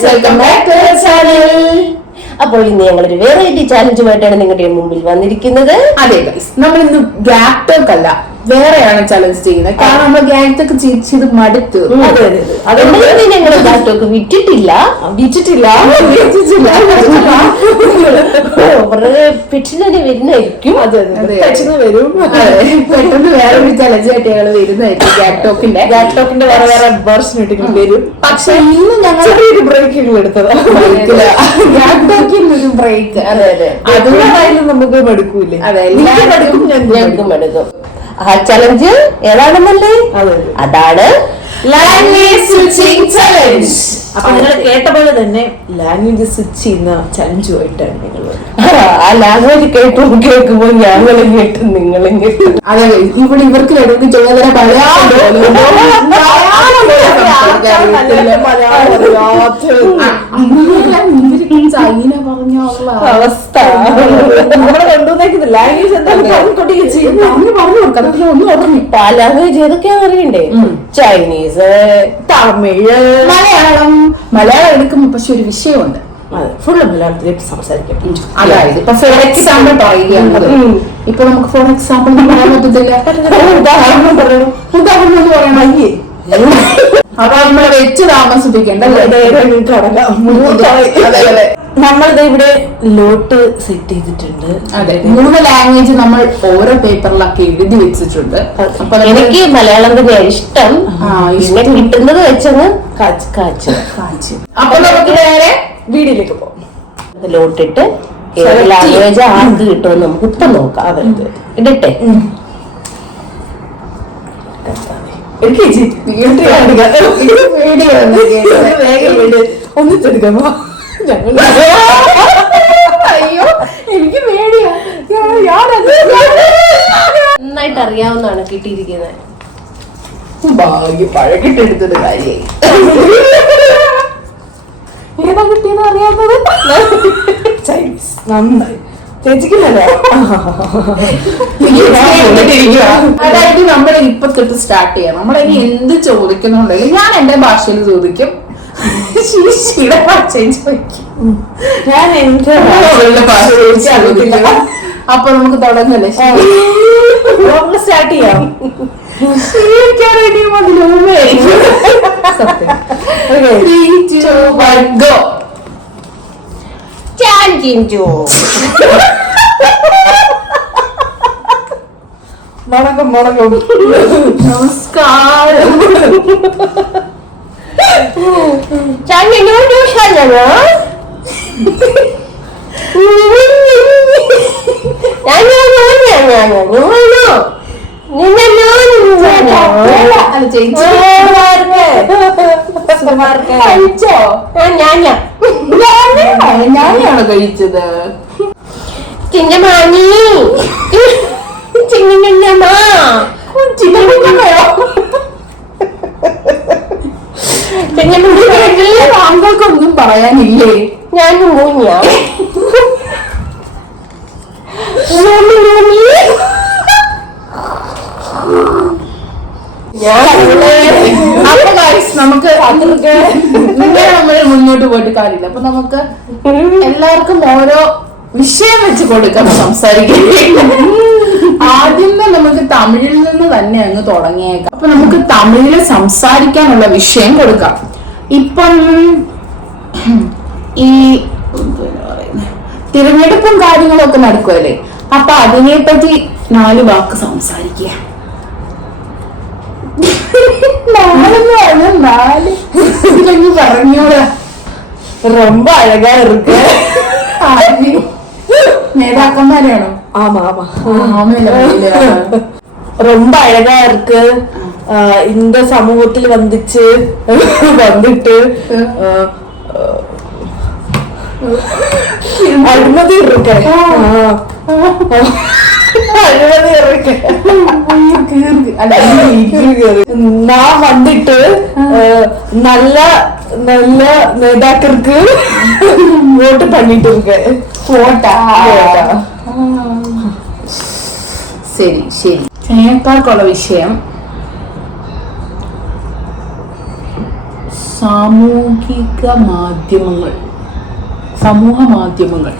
Guys, welcome back to our channel. അപ്പോൾ ഇന്ന് ഞങ്ങളൊരു വെറൈറ്റി ചാലഞ്ചുമായിട്ടാണ് നിങ്ങളുടെ മുമ്പിൽ വന്നിരിക്കുന്നത്. അതെ ഗൈസ്, നമ്മൾ ഇന്ന് ഗ്യാപ് ടോക്ക് അല്ല, വേറെയാണ് ചലഞ്ച് ചെയ്യുന്നത്. കാരണം നമ്മൾ ഗ്യാപ് ടോക്ക് ചെയ്ത് മടുത്തു. അതുകൊണ്ട് ഞങ്ങൾ ഗ്യാപ് ടോക്ക് വിറ്റിട്ടില്ല. പെട്ടെന്ന് വരുന്നതായിരിക്കും. പെട്ടെന്ന് വേറൊരു ചലഞ്ചായിട്ട് ഞങ്ങൾ വരുന്നതായിരിക്കും. ഗ്യാപ് ടോക്കിന്റെ വേറെ വേറെ വേർഷൻ വരും. പക്ഷെ ഇന്ന് ഞങ്ങൾ ചെറിയൊരു ബ്രേക്കുകൾ എടുത്തത്. Gap ടോക്കിനൊരു break. അതുകൊണ്ടായാലും നമുക്ക് മടുക്കൂലേ? അതെ, ഞങ്ങൾക്ക് മടുക്കും. ആ ചലഞ്ച് ഏതാണെന്നല്ലേ? അതാണ് ലാംഗ്വേജ് സ്വിച്ചിങ് ചലഞ്ച്. അപ്പൊ നിങ്ങൾ കേട്ട പോലെ തന്നെ ലാംഗ്വേജ് സ്വിച്ച് ചെയ്യുന്ന ചലഞ്ചുമായിട്ടാണ് നിങ്ങൾ. ആ ലാംഗ്വേജ് കേൾക്കുമ്പോ ഞങ്ങളും കേട്ടും നിങ്ങളും കേട്ടും. അതെ, ഇവിടെ ഇവർക്ക് രണ്ടു ചുമതല ചൈന പറഞ്ഞ അവസ്ഥ നമ്മളെ കൊണ്ടുവന്നേക്കുന്നത് ലാംഗ്വേജ് എന്തായാലും പറഞ്ഞു കൊടുക്കാം. ഒന്നും ഓർമ്മ ലാംഗ്വേജ് ഏതൊക്കെയാന്ന് അറിയണ്ടേ? ചൈനീസ്, തമിഴ്, മലയാളം എടുക്കുമ്പോ പക്ഷെ ഒരു വിഷയമുണ്ട്. ഫുള്ള് മലയാളത്തിലേക്ക് സംസാരിക്കാം. അതായത് ഇപ്പൊ ഫോർ എക്സാമ്പിൾ പറയുകയാണെങ്കിൽ ഇപ്പൊ നമുക്ക് ഫോർ എക്സാമ്പിൾ പറയാൻ പറ്റത്തില്ല. ഉദാഹരണം എന്ന് പറയണമെങ്കിൽ അപ്പൊ നമ്മള് വെച്ച് താമസിപ്പിക്കണ്ട. നമ്മളിത് ഇവിടെ ലോട്ട് സെറ്റ് ചെയ്തിട്ടുണ്ട്. അതെ, 3 ലാംഗ്വേജ് നമ്മൾ ഓരോ പേപ്പറിലൊക്കെ എഴുതി വെച്ചിട്ടുണ്ട്. അപ്പൊ എനിക്ക് മലയാളം തന്നെയാണ് ഇഷ്ടം. പിന്നെ കിട്ടുന്നത് വെച്ചങ്ങ് കാച്ചു. അപ്പൊ നമുക്ക് നേരെ വീഡിയോയിലേക്ക് പോകാം. ലോട്ടിട്ട് ഏത് ലാംഗ്വേജ് ആർക്ക് കിട്ടുമെന്ന് നമുക്ക് ഇപ്പം നോക്കാം. ഇടട്ടെ. ഒന്നിച്ചെടുക്കാമോ? അയ്യോ, എനിക്ക് പേടിയാ. നന്നായിട്ട് അറിയാവുന്നതാണ് കിട്ടിയിരിക്കുന്നത്. ഭാഗ്യം പഴകിട്ടെടുത്തൊരു കാര്യമായി. ഏതാ കിട്ടിയെന്ന് അറിയാത്തത്? ചൈനീസ്. നന്നായി ചേച്ചിക്കില്ലല്ലേ? അതായത് നമ്മൾ ഇപ്പൊ തൊട്ട് സ്റ്റാർട്ട് ചെയ്യാം. നമ്മളിനി എന്ത് ചോദിക്കുന്നുണ്ടെങ്കിൽ ഞാൻ എന്റെ ഭാഷയിൽ ചോദിക്കും, ശീശിയുടെ ഭാഷയിൽ ചോദിക്കും, ഞാൻ എന്റെ ഭാഷ ചോദിക്കില്ല. അപ്പൊ നമുക്ക് തുടങ്ങല്ലേ? സ്റ്റാർട്ട് ചെയ്യാം. വണക്കം നമസ്കാരം. ഞാനാണ് കഴിച്ചത്. ചിന്നമാണി ചിന്നമ്മ താങ്കൾക്കൊന്നും പറയാനില്ലേ? ഞാൻ മൂഞ്ഞ നമുക്ക് ഇങ്ങനെ നമ്മൾ മുന്നോട്ട് പോയിട്ട് കാര്യമില്ല. അപ്പൊ നമുക്ക് എല്ലാവർക്കും ഓരോ വിഷയം വെച്ച് കൊടുക്കാം സംസാരിക്കാൻ. ആദ്യമേ നമുക്ക് തമിഴിൽ നിന്ന് തന്നെ അങ്ങ് തുടങ്ങിയേക്കാം. അപ്പൊ നമുക്ക് തമിഴില് സംസാരിക്കാനുള്ള വിഷയം കൊടുക്കാം. ഇപ്പം ഈ തിരഞ്ഞെടുപ്പും കാര്യങ്ങളൊക്കെ നടക്കുമല്ലേ, അപ്പൊ അതിനെപ്പറ്റി 4 വാക്ക് സംസാരിക്കുക. 4 പറഞ്ഞോളാ. ரொம்ப அழகா இருக்கு. നേതാക്കന്മാരാണോ? ஆமா ஆமா, ரொம்ப அழகா இருக்கு. இந்த சமூகத்தில் வந்துட்டு அனுமதி இருக்கு. நான் வந்துட்டு நல்ல நல்ல நேதாக்களுக்கு ஓட்டு பண்ணிட்டு இருக்கேன். ശരി ശരി. സ്നേഹക്കാർക്കുള്ള വിഷയം സാമൂഹിക മാധ്യമങ്ങൾ, സമൂഹ മാധ്യമങ്ങൾ,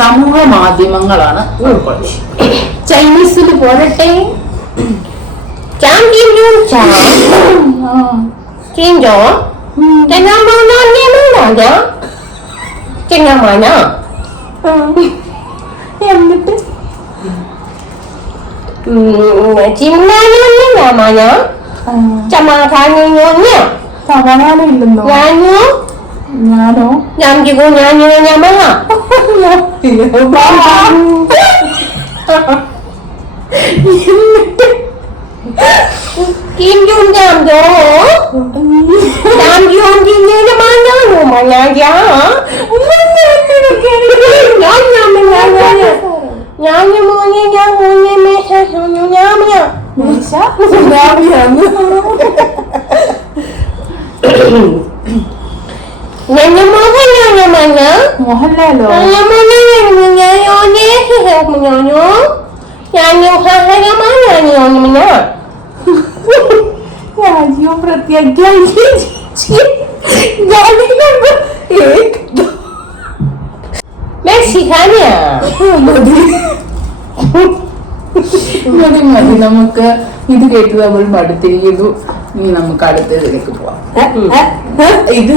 സമൂഹ മാധ്യമങ്ങളാണ് ചൈനീസിൽ പോരട്ടെ. എന്നിട്ട് സമാധാനം ഇല്ലെന്നോ? ഞാനോ? Kim Jong Nam đó Nam Jong Kim Jong Nam nó mà nhà giá മോഹൻലാലോ? രാജ്യവും മതി. നമുക്ക് ഇത് കേട്ട് നമ്മൾ മടുത്തിരിക്കുന്നു. ഇനി നമുക്ക് അടുത്തതിലേക്ക് പോവാം. ഇത്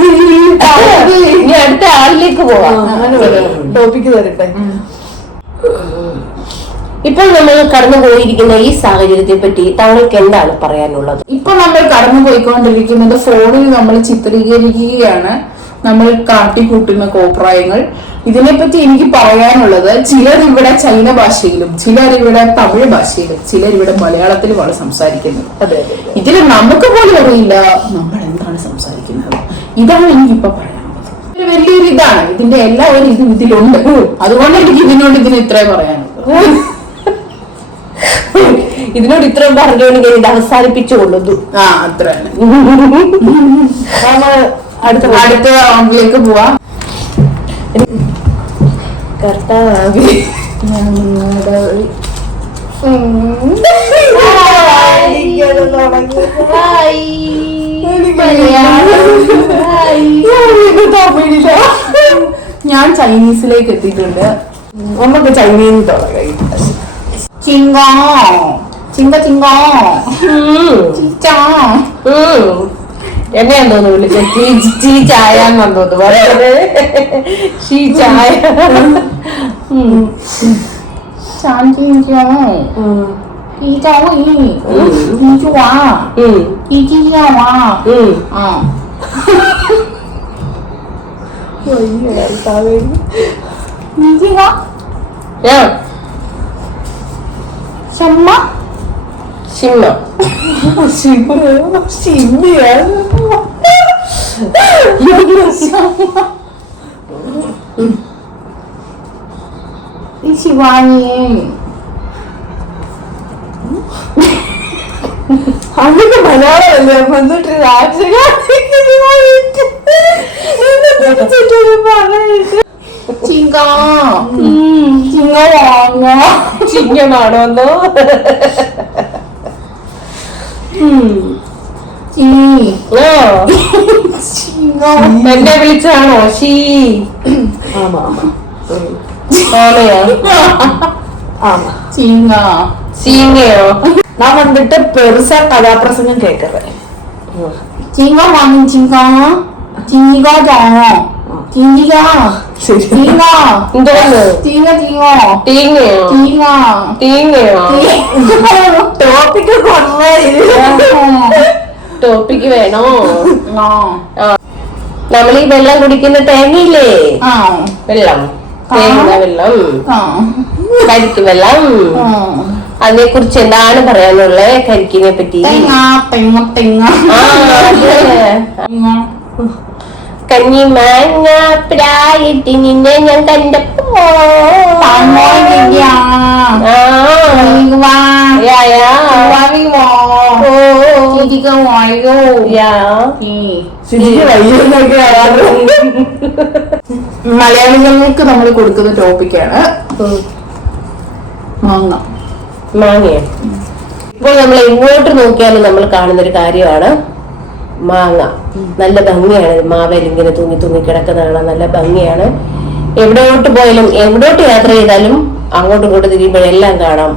ഇനി അടുത്ത ആളിലേക്ക് പോവാം. ടോപ്പിക്ക് തരട്ടെ. ഇപ്പോൾ നമ്മൾ കടന്നു പോയിരിക്കുന്ന ഈ സാഹചര്യത്തെ പറ്റി താങ്കൾക്ക് എന്താണ് പറയാനുള്ളത്? ഇപ്പൊ നമ്മൾ കടന്നു പോയിക്കൊണ്ടിരിക്കുന്നത് ഫോണിൽ നമ്മൾ ചിത്രീകരിക്കുകയാണ് നമ്മൾ കാട്ടിക്കൂട്ടുന്ന കോപ്രായങ്ങൾ. ഇതിനെപ്പറ്റി എനിക്ക് പറയാനുള്ളത്, ചിലർ ഇവിടെ ചൈന ഭാഷയിലും ചിലർ ഇവിടെ തമിഴ് ഭാഷയിലും ചിലർ ഇവിടെ മലയാളത്തിലുമാണ് സംസാരിക്കുന്നത്. അതെ. ഇതിൽ നമുക്ക് പോലും അറിയില്ല നമ്മൾ എന്താണ് സംസാരിക്കുന്നത്. ഇതാണ് എനിക്കിപ്പോ പറയാനുള്ളത്. ഒരു വലിയൊരു ഇതാണ്, ഇതിന്റെ എല്ലാ ഒരു ഇതും ഇതിലുണ്ട്. അതുകൊണ്ട് എനിക്ക് ഇതിന് ഇത്രയും പറയാനുള്ളത്. ഇതിനോട് ഇത്രയും പറഞ്ഞുകൊണ്ട് ഞാൻ ഇത് അവസാനിപ്പിച്ചുകൊള്ളുന്നു. അത്ര അടുത്ത റൗണ്ടിലേക്ക് പോവാം. ഞാൻ ചൈനീസിലേക്ക് എത്തിയിട്ടുണ്ട്. നമുക്ക് ചൈനയിൽ തുടങ്ങി. ചിങ്കോ ചിങ്ക ചിങ്കോ എന്നെയാന്ന് തോന്നുന്നു വിളിച്ചത്. ചീ ചായ എന്നാന്ന് തോന്നുന്നു പറയുന്നത്. ഷീ ചായ. അതൊക്കെ മലയാളമല്ലേ? എന്നിട്ട് ചിങ്ങമാണോന്നോ? എന്നെ വിളിച്ചാണോ? ഷീ சீங்கயோ நான் வந்துட்டு பெருசா கதாபிரசங்கம் கேட்கறேன். சீங்கா வாங்கி சீங்கா சீங்கா ஜானோ சீங்கா சீங்கா இந்த வந்து சீங்கா சீங்கா டீங்கயோ சீங்கா டீங்கயோ ടോപ്പിക്ക് കൊണ്ടേ ടോപ്പിക്ക് വേണോ? നമ്മൾ ഈ വെള്ളം കുടിക്കുന്ന തേങ്ങയില്ലേ? വെള്ളം, തേങ്ങ വെള്ളം, കരിക്ക് വെള്ളം, അതിനെ കുറിച്ച് എന്താണ് പറയാനുള്ളത്? കരിക്കിനെ പറ്റി. കഞ്ഞി മാങ്ങ പ്രായിട്ട് നിന്നെ ഞാൻ കണ്ടപ്പോ മലയാളികൾക്ക് നമ്മൾ കൊടുക്കുന്ന ടോപ്പിക്കാണ് മാങ്ങ. മാങ്ങയോ? ഇപ്പോൾ നമ്മൾ എങ്ങോട്ട് നോക്കിയാലും നമ്മൾ കാണുന്ന ഒരു കാര്യമാണ് മാങ്ങ നല്ല ഭംഗിയാണ്. മാവേൽ ഇങ്ങനെ തൂങ്ങി കിടക്കുന്നതാണ്, നല്ല ഭംഗിയാണ്. എവിടോട്ട് പോയാലും എവിടോട്ട് യാത്ര ചെയ്താലും അങ്ങോട്ടും ഇങ്ങോട്ട് തിരിയുമ്പോഴെല്ലാം കാണാം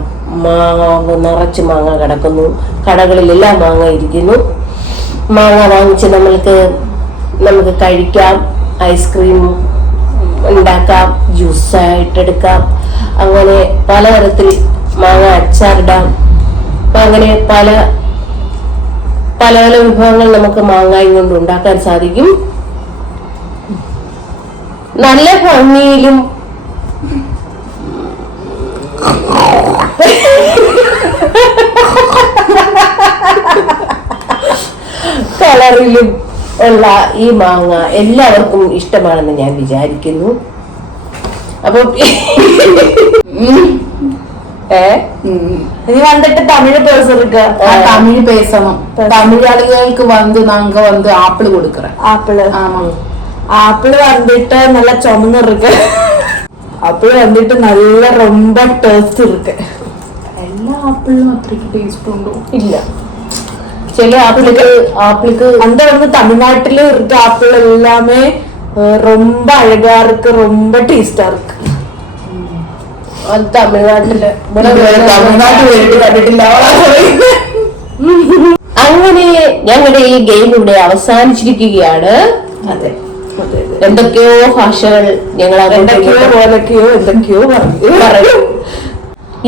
മാങ്ങ നിറച്ച് മാങ്ങ കിടക്കുന്നു. കടകളിലെല്ലാം മാങ്ങ ഇരിക്കുന്നു. മാങ്ങ വാങ്ങിച്ച് നമുക്ക് കഴിക്കാം, ഐസ്ക്രീം ഉണ്ടാക്കാം, ജ്യൂസായിട്ടെടുക്കാം, അങ്ങനെ പലതരത്തിൽ മാങ്ങ അച്ചാറിടാം. അങ്ങനെ പല പല വിഭവങ്ങൾ നമുക്ക് മാങ്ങായും കൊണ്ട് ഉണ്ടാക്കാൻ സാധിക്കും. നല്ല ഭംഗിയിലും കളറിലും ഉള്ള ഈ മാങ്ങ എല്ലാവർക്കും ഇഷ്ടമാണെന്ന് ഞാൻ വിചാരിക്കുന്നു. അപ്പൊ നീ വന്നിട്ട് തമിഴ് പേഴ്സർക്ക് തമിഴ് പേസണം. തമിഴാളികൾക്ക് നാങ്ക ആപ്പിള് കൊടുക്കറേன். ஆப்பிள் வந்துட்டு நல்லா ചുമന്ന് இருக்கு. ஆப்பிள் வந்துட்டு நல்ல ரொம்ப டேஸ்ட் இருக்கு. എല്ലാ ആപ്പിളും അത്രയ്ക്ക് ടേസ്റ്റ് ഉണ്ടോ? ഇല്ല. ചില ஆப்பிளுக்கு அந்த தமிழ்நாட்டுல இருக்க ஆப்பிள் எல்லாமே ரொம்ப அழகா இருக்கு, ரொம்ப டேஸ்டா இருக்கு. അത് തമിഴ്നാട്ടില് കണ്ടിട്ടില്ല. അങ്ങനെ ഞങ്ങളുടെ ഈ ഗെയിം ഇവിടെ അവസാനിച്ചിരിക്കുകയാണ്. അതെ, എന്തൊക്കെയോ ഭാഷകൾ ഞങ്ങൾ എന്തൊക്കെയോ പറയും.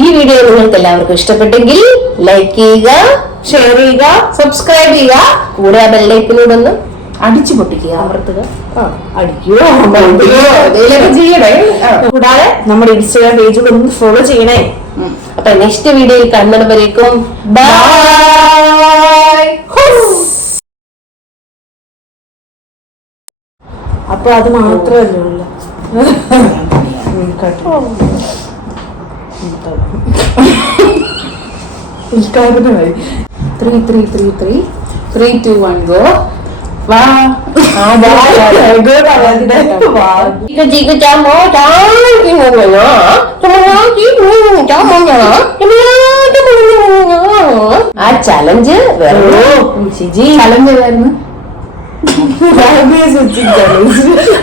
ഈ വീഡിയോ നിങ്ങൾക്ക് എല്ലാവർക്കും ഇഷ്ടപ്പെട്ടെങ്കിൽ ലൈക്ക് ചെയ്യുക, ഷെയർ ചെയ്യുക, സബ്സ്ക്രൈബ് ചെയ്യുക. കൂടെ ആ ബെല്ലൈക്കനോട് ഒന്ന് അടിച്ചു പൊട്ടിക്കുക, അമർത്തുക, അടിക്കുകയോ ചെയ്യണേ. കൂടാതെ നമ്മുടെ ഇൻസ്റ്റാഗ്രാം പേജ് ഒന്ന് ഫോളോ ചെയ്യണേ. അപ്പൊ നെക്സ്റ്റ് വീഡിയോയിൽ കാണുന്നവരേക്കും ബൈ. അപ്പൊ അത് മാത്രമല്ലേ ഉള്ളു. ഉദ്ഘാടനമായി 3 3 3 3 3 2 1 go. വാ ആ ചലഞ്ച് ചലഞ്ച് ഏതായിരുന്നു?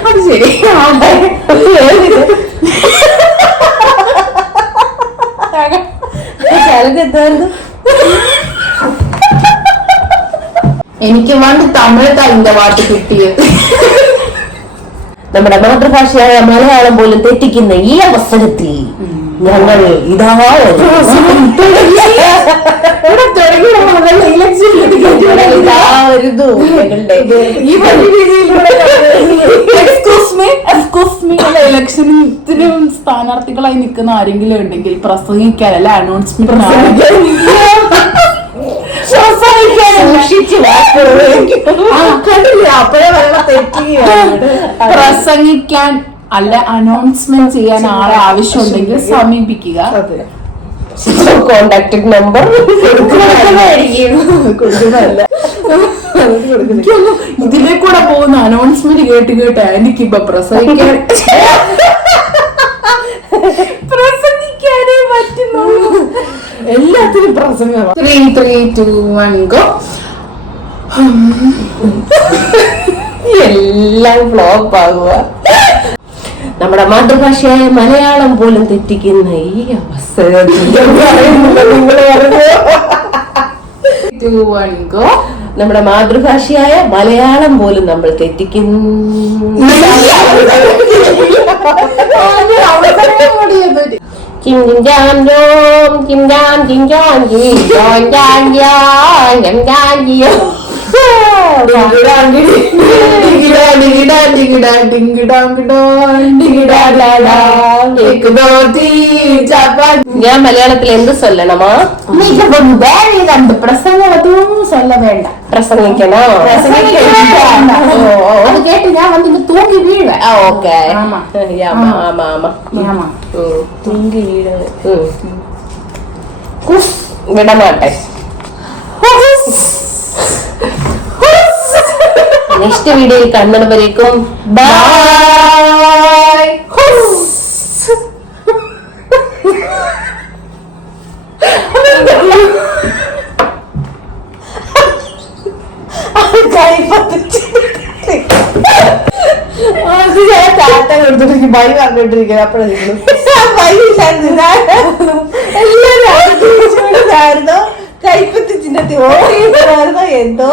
അത് ശരി. ചലഞ്ച് എന്തായിരുന്നു? എനിക്ക് വേണ്ടി തമിഴ് இந்த വാട്ട് കിട്ടിയത്. നമ്മുടെ മാതൃഭാഷയായ മലയാളം പോലും തെറ്റിക്കുന്ന ഈ അവസരത്തിൽ ഞങ്ങൾ ഇതാ ഇലക്ഷനും സ്ഥാനാർത്ഥികളായി നിൽക്കുന്ന ആരെങ്കിലും ഉണ്ടെങ്കിൽ പ്രസംഗിക്കാനല്ല അനൗൺസ്മെന്റ് പ്രസംഗിക്കാൻ അല്ല അനൗൺസ്മെന്റ് ചെയ്യാൻ ആളെ ആവശ്യമുണ്ടെങ്കിൽ സമീപിക്കുക. കോണ്ടാക്ട് നമ്പർ ഇതിലെ കൂടെ പോകുന്ന അനൗൺസ്മെന്റ് കേട്ട് എനിക്ക് ഇപ്പൊ പ്രസംഗിക്കാനേ പറ്റുന്നുള്ളൂ. എല്ലാത്തിനും പ്രസംഗം. 3 3 2 1 go. എല്ലാം ഫ്ലോപ്പ് ആകുക. നമ്മുടെ മാതൃഭാഷയായ മലയാളം പോലും തെറ്റിക്കുന്ന ഈ അവസരത്തിൽ നമ്മുടെ മാതൃഭാഷയായ മലയാളം പോലും നമ്മൾ തെറ്റിക്കുന്നു. ഞാൻ മലയാളത്തിൽ എന്ത് ചൊല്ലണമോ? പ്രസംഗം അതും ചൊല്ല വേണ്ട. പ്രസംഗിക്കണോ? അത് കേട്ട് ഞാൻ വന്നിട്ട് തൂങ്ങി വീഴ. ഓക്കെ, തൂങ്ങി വീഴ വിടമാട്ടെ. നെക്സ്റ്റ് വീഡിയോയിൽ കാണുന്നവരേക്കും ബൈ. ടാറ്റ കൊടുത്തിട്ട് ബൈ പറഞ്ഞിട്ടിരിക്കുന്നത് അപ്പഴാണ് എല്ലാരും കൈപ്പത്തി ചിഹ്നത്തിൽ വോട്ട് ചെയ്തായിരുന്നോ എന്തോ